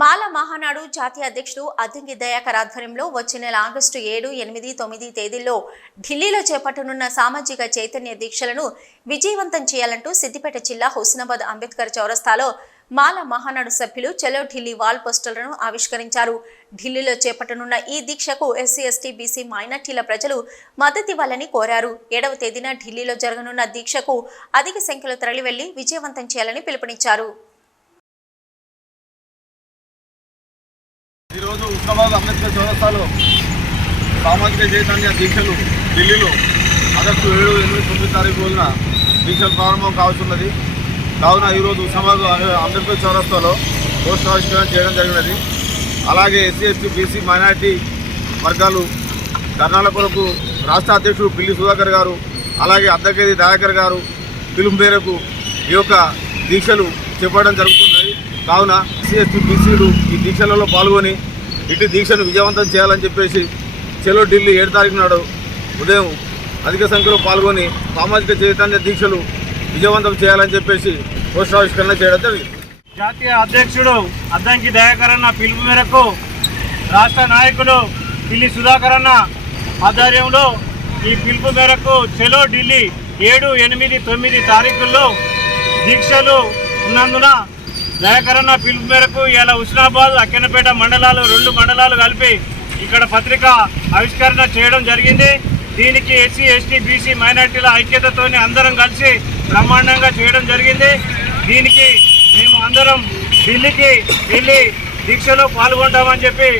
మాల మహానాడు జాతీయ అధ్యక్షుడు అద్దంకి దయాకర్ ఆధ్వర్యంలో వచ్చే నెల ఆగస్టు 7, 8, 9 తేదీల్లో ఢిల్లీలో చేపట్టనున్న సామాజిక చైతన్య దీక్షలను విజయవంతం చేయాలంటూ సిద్దిపేట జిల్లా హుస్నాబాద్ అంబేద్కర్ చౌరస్తాలో మాల మహానాడు సభ్యులు చలో ఢిల్లీ వాల్ పోస్టర్లను ఆవిష్కరించారు. ఢిల్లీలో చేపట్టనున్న ఈ దీక్షకు ఎస్సీ, ఎస్టీ, బీసీ మైనార్టీల ప్రజలు మద్దతివ్వాలని కోరారు. 7వ తేదీన ఢిల్లీలో జరగనున్న దీక్షకు అధిక సంఖ్యలో తరలివెళ్లి విజయవంతం చేయాలని పిలుపునిచ్చారు. ఈరోజు హుస్నాబాద్ అంబేద్కర్ చౌరస్తాలో సామాజిక చైతన్య దీక్షలు ఢిల్లీలో ఆగస్టు 7, 8, 9 తారీఖు రోజున దీక్షలు ప్రారంభం కావస్తున్నది. కావున ఈరోజు హుస్నాబాద్ అంబేద్కర్ చౌరస్తాలో పోస్టర్ ఆవిష్కరణ చేయడం జరిగినది. అలాగే ఎస్సీ, ఎస్టీ, బీసీ మైనార్టీ వర్గాలు ధర్నాల కొరకు రాష్ట్ర అధ్యక్షుడు పిల్లి సుధాకర్ గారు, అలాగే అద్దంకి దయాకర్ గారు పిలుపు మేరకు ఈ యొక్క దీక్షలు చేపట్టడం జరుగుతుంది. కావున ఎస్సీ, ఎస్టీ, బీసీలు ఈ దీక్షలలో పాల్గొని ఇటు దీక్షను విజయవంతం చేయాలని చెప్పేసి చలో ఢిల్లీ 7 తారీఖు నాడు ఉదయం అధిక సంఖ్యలో పాల్గొని సామాజిక చైతన్య దీక్షలు విజయవంతం చేయాలని చెప్పేసి పోస్టర్ ఆవిష్కరణ చేయడం జరిగింది. జాతీయ అధ్యక్షుడు అద్దంకి దయాకర్ అన్న పిలుపు మేరకు రాష్ట్ర నాయకులు పిల్లి సుధాకర్ అన్న ఆధ్వర్యంలో ఈ పిలుపు మేరకు చలో ఢిల్లీ 7, 8, 9 తారీఖుల్లో దీక్షలు ఉన్నందున దయాకర్ అన్న పిలుపు మేరకు ఇలా హుస్నాబాద్, అక్కెన్నపేట మండలాలు 2 మండలాలు కలిపి ఇక్కడ పత్రిక ఆవిష్కరణ చేయడం జరిగింది. దీనికి ఎస్సీ, ఎస్టీ, బీసీ మైనార్టీల ఐక్యతతోనే అందరం కలిసి బ్రహ్మాండంగా చేయడం జరిగింది. దీనికి మేము అందరం ఢిల్లీకి వెళ్ళి దీక్షలో పాల్గొంటామని చెప్పి